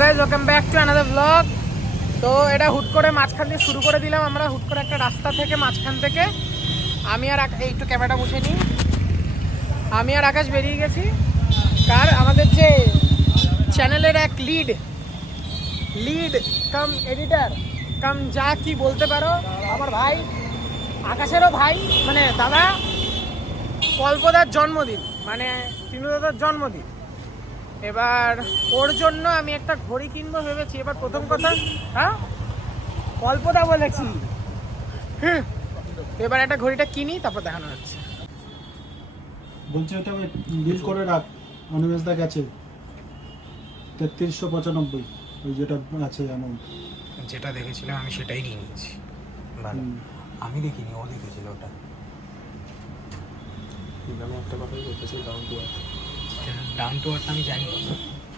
Guys welcome back to another blog. তো এটা হুট করে মাঝখান দিয়ে শুরু করে দিলাম আমরা, হুট করে একটা রাস্তা থেকে মাঝখান থেকে আমি আর এই একটু ক্যামেরাটা মুছে নিই। আমি আর আকাশ বেরিয়ে গেছি। কার আমাদের যে চ্যানেলের এক লিড কাম এডিটার কাম যা কি বলতে পারো, আমার ভাই আকাশেরও ভাই মানে দাদা, কল্পদার জন্মদিন, মানে তিনুদাদার জন্মদিন। এবার ওর জন্য আমি একটা ঘড়ি কিনবো ভেবেছি। এবার প্রথম কথা, হ্যাঁ কল্পদা বলেছি, এবার একটা ঘড়িটা কিনি তারপর দেখানো হচ্ছে। বলছি ওটা বিল করে রাখ, অনিমেষদা গেছে 3395, ওই যেটা আছে অ্যামাউন্ট। যেটা দেখেছিলাম আমি সেটাই নিয়ে নিয়েছি। ভালো, আমি দেখিনি, ও দেখেছিল ওটা। আমি একটা কথাই বলতেছি, ডাউন টু আর্থ আমি জানি।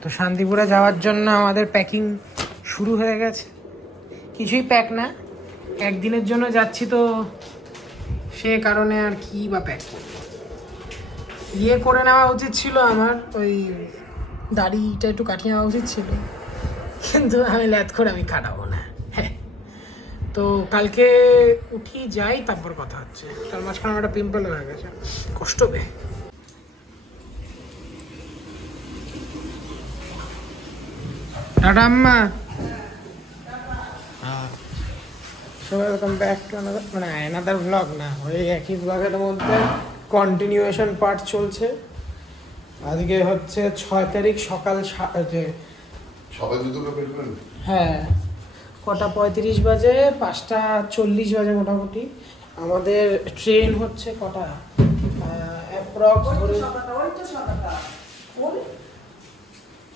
তো শান্তিপুরে যাওয়ার জন্য আমাদের প্যাকিং শুরু হয়ে গেছে। কিছুই প্যাক না, একদিনের জন্য যাচ্ছি তো সে কারণে আর কি বা প্যাক করবো। ইয়ে করে নেওয়া উচিত ছিল আমার, ওই দাড়িটা একটু কাটিয়ে নেওয়া উচিত ছিল, কিন্তু আমি ল্যাথ করে আমি কাটাবো না। হ্যাঁ, তো কালকে উঠি যাই তারপর কথা হচ্ছে। তার মাঝখানে আমার একটা পিম্পল হয়ে গেছে, কষ্ট পেয়ে। টাটা আম্মা। Welcome back to another blog. না, ওই একই ব্লগের মধ্যে কন্টিনিউয়েশন পার্ট চলছে। আজকে হচ্ছে 6 তারিখ সকাল হ্যাঁ 5:35 বাজে, 5:40 বাজে মোটামুটি। আমাদের ট্রেন হচ্ছে কটা অ্যাপ্রক্স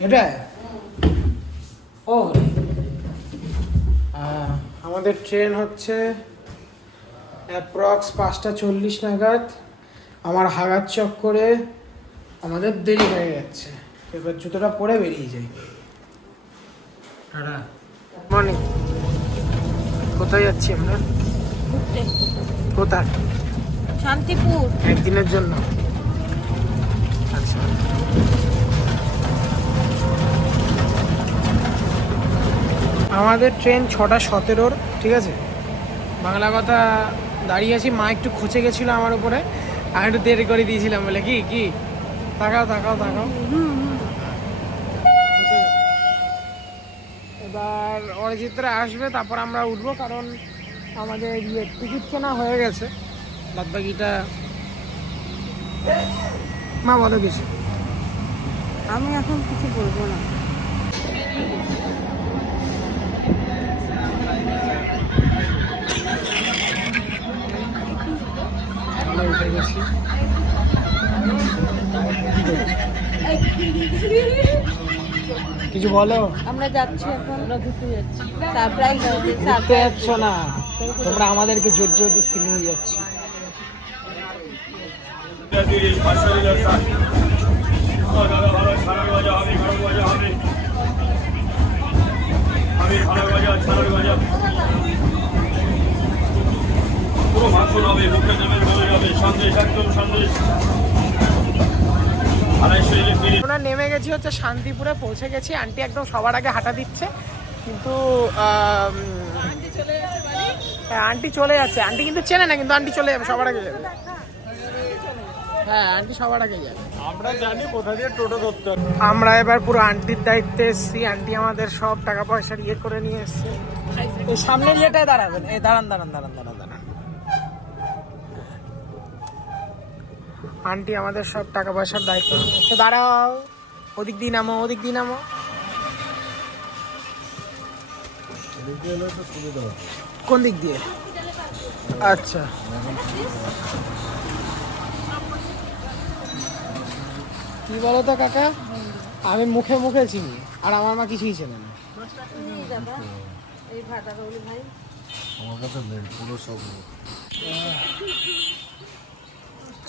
এটা ও আমাদের ট্রেন হচ্ছে অ্যাপ্রক্স 5:40 নাগাদ। আমার হাগার চক করে আমাদের দেরি হয়ে যাচ্ছে, এবার জুতোটা পরে বেরিয়ে যাই। মর্নিং। কোথায় যাচ্ছি আমরা? ঘুরতে। কোথায়? শান্তিপুর। একদিনের জন্য? আচ্ছা। আমাদের ট্রেন 6:17, ঠিক আছে? বাংলা কথা দাঁড়িয়ে আছি। মা একটু খুঁজে গেছিলো আমার উপরে, আমি একটু দেরি করে দিয়েছিলাম বলে কি কি তাকাও। এবার অরিজিৎরা আসবে, তারপর আমরা উঠবো, কারণ আমাদের টিকিট কেনা হয়ে গেছে। বাদ বাকিটা মা বলো কিছু। আমি এখন কিছু বলবো না। আমরা উঠে গেছি। কিছু বলো। আমরা যাচ্ছি এখন, আমরা ঘুরতে যাচ্ছি। সারপ্রাইজ হচ্ছে। ঘুরতে যাচ্ছ না তোমরা, আমাদেরকে জোর জবরদস্তি নিয়ে যাচ্ছ। পুরো মাখন হবে, মুখে নামের হয়ে যাবে সন্দেশ, একদম সন্দেশ। আমরা নেমে গেছি হচ্ছে শান্তিপুরে, পৌঁছে গেছি। আন্টি একদম সবার আগে হাঁটা দিচ্ছে, কিন্তু আন্টি চলে যাচ্ছে। আন্টি কিন্তু চেনে না, কিন্তু আন্টি চলে যাবে, সবার আগে যাবে। হ্যাঁ, আন্টি সবার আগে যাবে। আমরা জানি কোথা দিয়ে টোটো ধরতে হবে। আমরা এবার পুরো আন্টির দায়িত্বে এসেছি। আন্টি আমাদের সব টাকা পয়সার ইয়ে করে নিয়ে এসছে। এই সামনের ইয়েটায় দাঁড়াবেন। এই দাঁড়ান। আন্টি আমাদের সব টাকা পয়সার দায়িত্ব নিয়েছে। দাঁড়াও, ওদিক দিয়ে নামো। কোন দিক দিয়ে? আচ্ছা, কি বলো তো কাকা, আমি মুখে চিনি, আর আমার মা কিছুই চেনে না।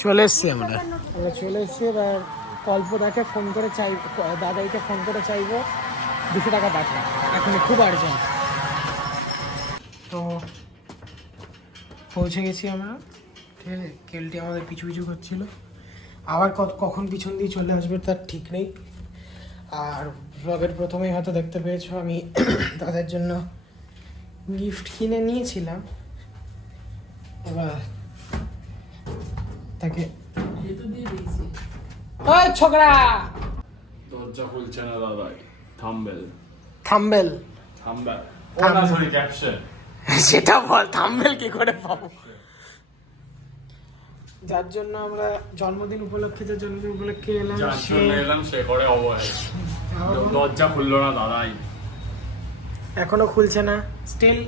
চলে এসছি আমরা চলে এসছি। এবার কল্পদাকে ফোন করে দাদাইকে ফোন করে চাইবো 200 টাকা পাঠা, এখন খুব আর্জেন্ট। তো পৌঁছে গেছি আমরা, ঠিক আছে? কেলটি আমাদের পিছু করছিল, আবার কখন পিছন দিয়ে চলে আসবে তার ঠিক নেই। আর ব্লগের প্রথমেই হয়তো দেখতে পেয়েছো আমি তাদের জন্য গিফট কিনে নিয়েছিলাম। এবার তাকে ওই ছোকরা দরজা খুলছে না দাদাই। Thumbnail thumbnail thumbnail thumbnail. Sorry caption. সেটা বল, থাম্বেল কি করে পাবো? যার জন্য আমরা জন্মদিন উপলক্ষে এলাম যার সে জন্য এলাম সে করে অবহেলা। দরজা খুললো না দাদাই। এখনো খুলছে না, স্টিল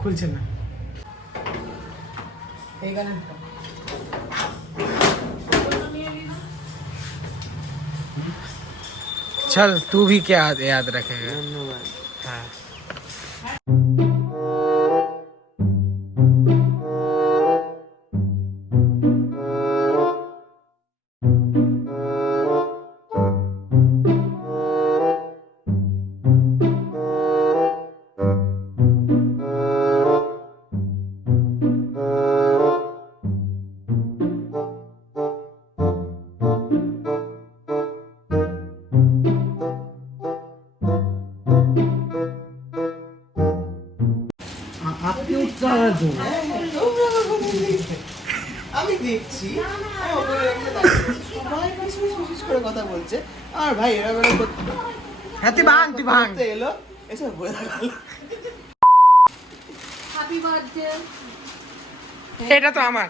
খুলছে না। এইখানে चल तू भी क्या याद रखेगा। धन्यवाद। हाँ आपके उत्साह दो আমি দেখছি সবাই ফিস করে কথা বলছে আর ভাই এরা বেলা করতে हैती भांग ती भांग এলো এসব বলে গেল। Happy birthday. এটা তো আমার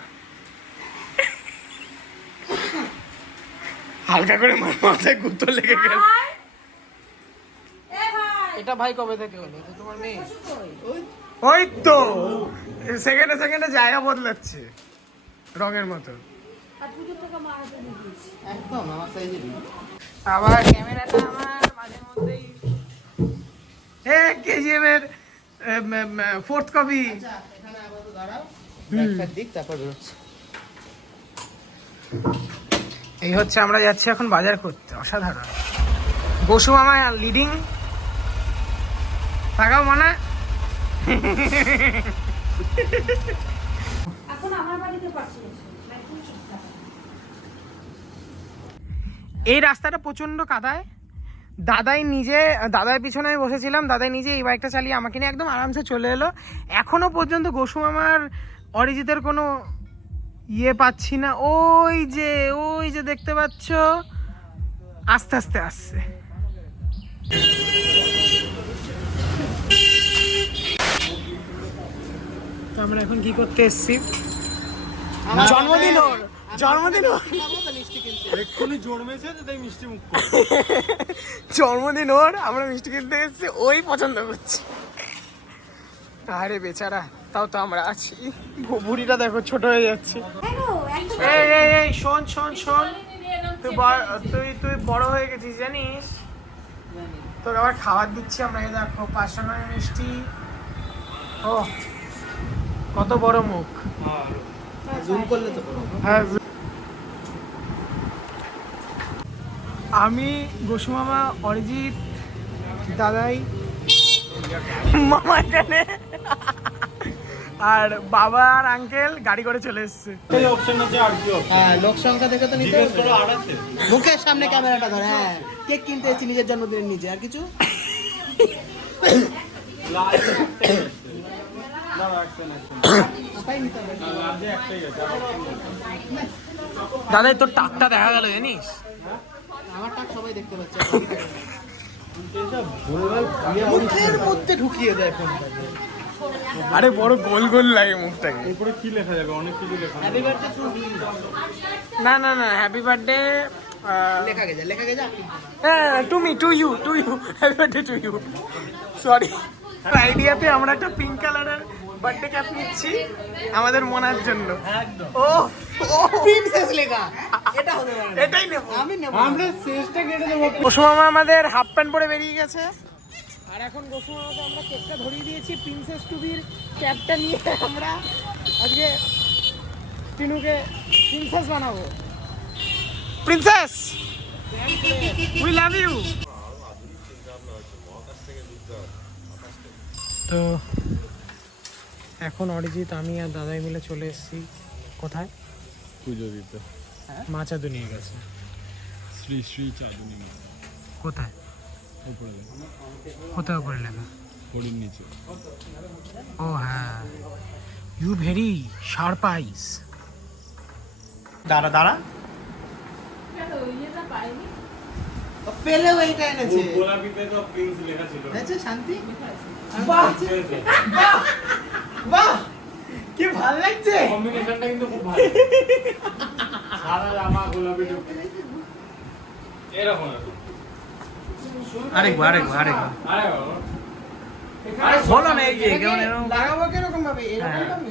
হালকা করে মাথায় গুঁতো লেগে গেল। এ ভাই এটা ভাই কবে থেকে হলো? এটা তোমার মেয়ে? ওই তো সেকেন্ডে সেকেন্ডে জায়গা বদলাচ্ছে রঙের মতো। আর পুজো থেকে মা হাতে দিয়েছি। একদম আমার সাইজে আবার ক্যামেরাটা আমার মাঝে মধ্যেই কেজিএম এর 4th কপি। এখানে আপাতত দাঁড়াও ব্যাকপ্যাক দিক তারপর বেরোচ্ছে। এই হচ্ছে আমরা যাচ্ছি এখন বাজার করতে। অসাধারণ। বসু মামা লিডিং তাকাও মনে। এখন আমার বাড়িতে পাচ্ছি না। এই রাস্তাটা প্রচন্ড কাদায়। দাদাই পিছনে আমি বসেছিলাম, দাদাই নিজে এই বাইকটা চালিয়ে আমাকে নিয়ে একদম আরামসে চলে এলো। এখনো পর্যন্ত গোসু মামার অরিজিতের কোনো ইয়ে পাচ্ছি না। ওই যে দেখতে পাচ্ছ আস্তে আস্তে আসছে। তো আমরা এখন কি করতে এসেছি? জন্মদিন ওর। এক্ষুনি জন্মেছে তো তাই মিষ্টি মুখ করে। জন্মদিন ওর, আমরা মিষ্টি কিনতে এসেছি, ওই পছন্দ করছি। আরে বেচারা, তাও তো আমরা আছি। বুড়িটা দেখো ছোট হয়ে যাচ্ছে। এই শোন তুই বড় হয়ে গেছিস জানিস? তোর আবার খাবার দিচ্ছি আমরা। এই দেখো 500 গ্রামের মিষ্টি। ও কত বড় মুখ। জুম করলে তো হ্যাঁ, আমি গোসু মামা, অরিজিৎ, দাদাই, মামা এখানে, আর বাবা আর আঙ্কেল গাড়ি করে চলে এসছে। এই অপশন আছে আর কি অপশন? হ্যাঁ লোক সংখ্যা দেখে তো নিতে জিজ্ঞেস হবে। করো আর আছে? মুখের সামনে ক্যামেরাটা ধরে। হ্যাঁ কেক কিনতে এসেছি নিজের জন্মদিনের নিজে, আর কিছু না অ্যাকশন ওটাই নিতে হবে। লার্জে একটাই আছে। দাদাই তোর টাকটা দেখা গেল জানিস? আমারটা সবাই দেখতে পাচ্ছে। মুখের মধ্যে ঢুকিয়ে দেয় ফোনটাকে। আরে বড় গোল গোল লাগে মুখটাকে। এরপরে কি লেখা যাবে? অনেক কিছু লেখা যাবে। Happy birthday to no happy birthday লেখা গেছে to you happy birthday to you. Sorry, আইডিয়াতে আমরা একটা পিঙ্ক কালারের বার্থডে ক্যাপ নিচ্ছি আমাদের মনার জন্য। ও প্রিন্সেস লেখা। এটা হতে পারে না। এটাই নেব। আমি নেব। আমরা শেষটা কেটে দেবো। গোসু মামা আমাদের হাফ প্যান্ট পরে বেরিয়ে গেছে। আর এখন গোসু মামাকে আমরা কেকটা ধরিয়ে দিয়েছি। প্রিন্সেস টুবির ক্যাপটা নিয়ে আমরা আজকে টিনুকে প্রিন্সেস বানাবো। Princess we love you. তো এখন অরিজিৎ, আমি আর দাদাই মিলে চলে এসেছি কোথায়? পুজো দিতে মা চাঁদু নিয়ে গেছে। শ্রী শ্রী চাঁদনী মা। কোথায়? উপরে লেখা কোথাও করে লেখা? ঘড়ির নিচে। ও হ্যাঁ, ইউ ভেরি শার্প আইস। দাঁড়া দাঁড়া পেলেও এইটা এনেছে গোলাপিতে তো প্রিন্স লেখা ছিল। এনেছে শান্তি বাহ বাহ কি ভালো লাগছে কম্বিনেশনটা কিন্তু খুব ভালো। সাদা জামা গোলাপি টুপি এরকম। আরেকবার আরে বলো না এই যে কেমন লাগাবো কিরকম ভাবে? এরকম ভাবে?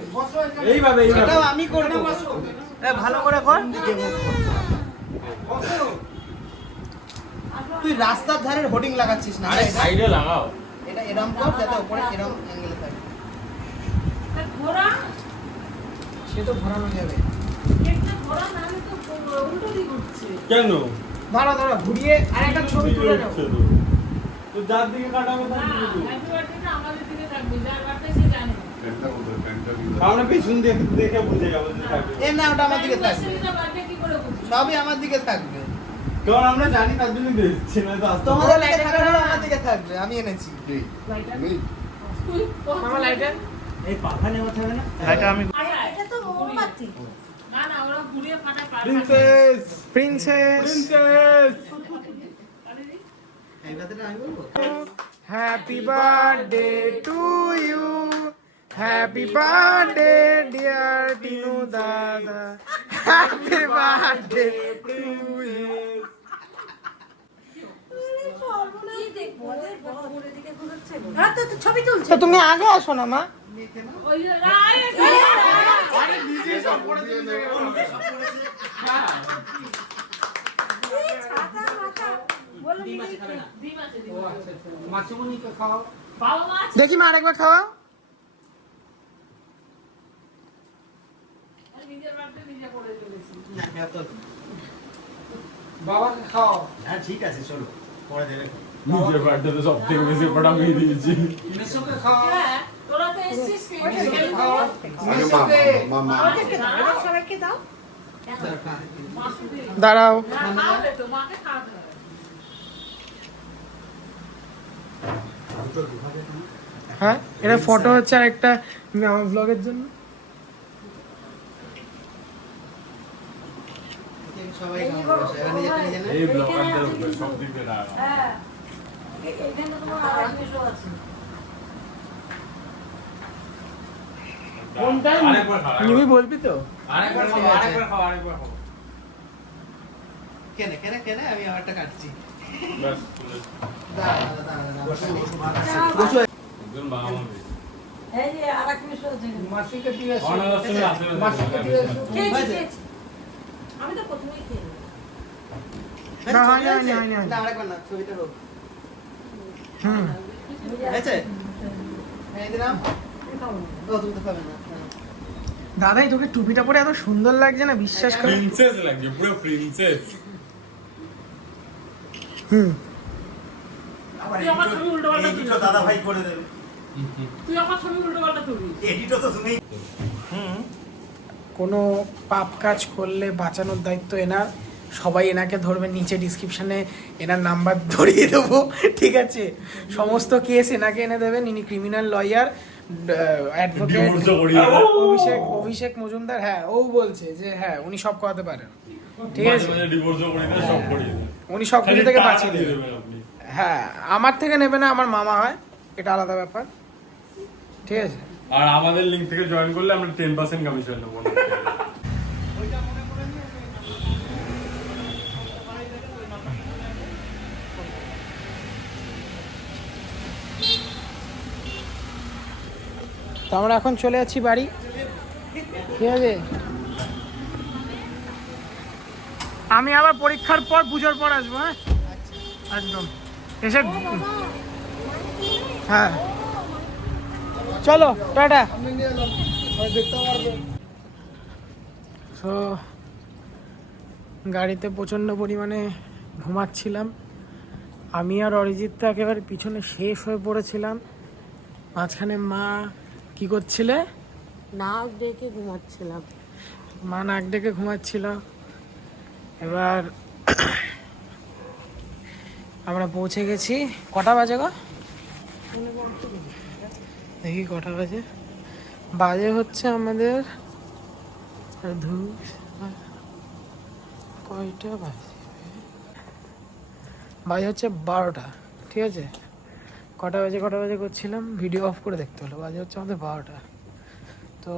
এইভাবে এটাও আমি করব ভালো করে কর তুই রাস্তার ধারের হোর্ডিং লাগাচ্ছিস না আরে সাইডে লাগাও। এটা এরকম কর যাতে উপরে এরকম অ্যাঙ্গেলে থাকে ঘোড়া সে তো ঘোরানো যাবে। একটা ঘোড়া নালে তো উল্টো দিকে ঘুরছে। কেন? ধরো ধরো ঘুরিয়ে আর একটা ছবি তুলে নাও। তো যার দিকে কাটাবে তার না, দিকে তো। হ্যাপি বার্থডেটা আমাদের দিকে থাকবে, যার বার্থডে সে জানে না। আমরা পেছন দিয়ে দেখে বুঝে যাবো যে থাকবে। এ না ওটা আমার দিকে থাকবে Anniversary-টা birthday কি করে বুঝবে? সবই আমার দিকে থাকবে কারণ আমরা জানি তার জন্য দিচ্ছি না তো আসতে তোমাদের দিকে থাকবে না আমার দিকে থাকবে আমি এনেছি মামা লাইটার এই পাখা নেওয়া থাকবে না এটা আমি আরে, এটা তো মোমবাতি। না, না, ওরা ঘুরিয়ে ফাটায় পার প্রিন্সেস প্রিন্সেস। প্রিন্সেস এইটাতে না আমি বলবো happy birthday to you, happy birthday dear Tinu দাদা, হ্যাপি বার্থডে টু ইউ। হ্যাঁ, তো ছবি তুলছে। তো তুমি আগে আসো না মা। ওই যে, ছাতা মাথা। বলো ডিম আছে, ডিম আছে। মাছুমনিকে খাও। বাবা মা আছে। দেখি মা আরেকবার খাওয়া। নিজের বার্থডে নিজে করে চলেছি। বাবাকে খাও। হ্যাঁ ঠিক আছে চলো পরে দেবে নিজের বার্থডেতে সব থেকে বেশি ফটো আমি দিয়েছি। মিশুকে খাও। হ্যাঁ, তোরা তো এসছিস কি? মিশুকে খাও। মিশুকে এবার সবাইকে দাও। মাসু দে। দাঁড়াও। না, খাওয়াবে তো, মাকে খাওয়াতে হবে। হ্যাঁ, এটা ফটো হচ্ছে আর একটা আমার ব্লগের জন্য। সবাই খাবো এবার নিজে নিজে না এই ব্লগারদের উপরে সব দিকে রাখা। হ্যাঁ। এখানে তোমার আরেক কিছু আছে। কোনটাই আরেকবার খাও, তুমি বলবি তো? আরেকবার খাও, আরেকবার খাও, আরেকবার খাও। কেনে কেনে কেনে আমি আমারটা কাটছি ব্যাস, চলে। দাঁড়া দাঁড়া বসো। একজন বাবা মা বেশি। এই যে আরেক কিছু আছে। মাসিকে দিয়ে আসো। অনাথ আশ্রমে আসবে না। মাসিকে দিয়ে আসো। খেয়েছি। আমি তো প্রথমেই খেয়ে নিই। না, হয়নি, হয়নি, হয়নি, হয়নি। না আরেকবার না ছবিটা হোক হুম। হয়েছে এই দিলাম ও তুমি তো খাবে না দাদাই তোকে টুপিটা পরে এত সুন্দর লাগছে না, বিশ্বাস কর। প্রিন্সেস লাগছে, পুরো প্রিন্সেস। হুম। তুই আমার ছবি উল্টো পাল্টা তুলিস। দাদা ভাই করে দেবে তুই আমার ছবি উল্টো পাল্টা তুলিস। এডিটও তো তুমি কোনো পাপ কাজ করলে বাঁচানোর দায়িত্ব এনার। সবাই এনাকে ধরবে, নিচে ডিসক্রিপশনে এনার নাম্বার ধরিয়ে দেবো, ঠিক আছে? সমস্ত কেস এনাকে এনে দেবেন। ইনি ক্রিমিনাল লয়ার, অ্যাডভোকেট ডিভোর্সও করিয়ে দেয়। অভিষেক মজুমদার। হ্যাঁ, ও বলছে যে হ্যাঁ উনি সব করাতে পারেন, ঠিক মাঝে আছে? মাঝে ডিভোর্সও করিয়ে দেয়, সব করিয়ে দেয়। উনি সব কিছু থেকে খালি বাঁচিয়ে টাকা দিয়ে দেবেন। দেবেন আপনি। হ্যাঁ, আমার থেকে নেবে না, আমার মামা হয়, এটা আলাদা ব্যাপার, ঠিক আছে? আর আমাদের লিঙ্ক থেকে জয়েন করলে আমরা 10% কমিশন নেবো। তো আমরা এখন চলে যাচ্ছি বাড়ি, ঠিক আছে? আমি আবার পরীক্ষার পর পুজোর পর আসবো। হ্যাঁ, একদম এসে হ্যাঁ চলো টাটা। তো গাড়িতে প্রচণ্ড পরিমাণে ঘুমাচ্ছিলাম আমি আর অরিজিৎ। তো একেবারে পিছনে শেষ হয়ে পড়েছিলাম। মাঝখানে মা কি করছিলে? নাক ডেকে ঘুমাচ্ছিলাম। মা নাক ডেকে ঘুমাচ্ছিল। এবার আমরা পৌঁছে গেছি। কটা বাজে গো? দেখি কটা বাজে। বাজে হচ্ছে আমাদের কয়টা বাজে হচ্ছে 12টা। ঠিক আছে, কটা বাজে করছিলাম, ভিডিও অফ করে দেখতে হলো। বাজে হচ্ছে আমাদের 12টা। তো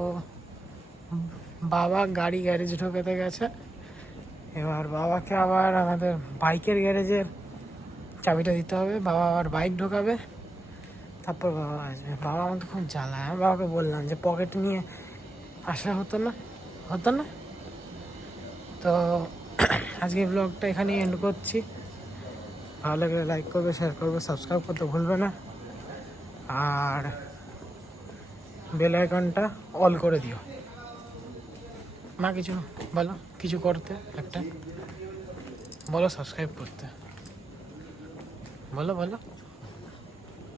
বাবা গাড়ি গ্যারেজে ঢোকাতে গেছে। এবার বাবাকে আবার আমাদের বাইকের গ্যারেজের চাবিটা দিতে হবে। বাবা আবার বাইক ঢোকাবে, তারপর বাবা আসবে। বাবা আমাকে খুব জ্বালায়। আমি বাবাকে বললাম যে পকেট নিয়ে আসা হতো না। তো আজকে ব্লগটা এখানেই এন্ড করছি। ভালো লাগলে লাইক করবে, শেয়ার করবে, সাবস্ক্রাইব করতে ভুলবে না। আর বেল আইকনটা অল করে দিও। মা কিছু বলো, কিছু করতে একটা বলো, সাবস্ক্রাইব করতে বলো।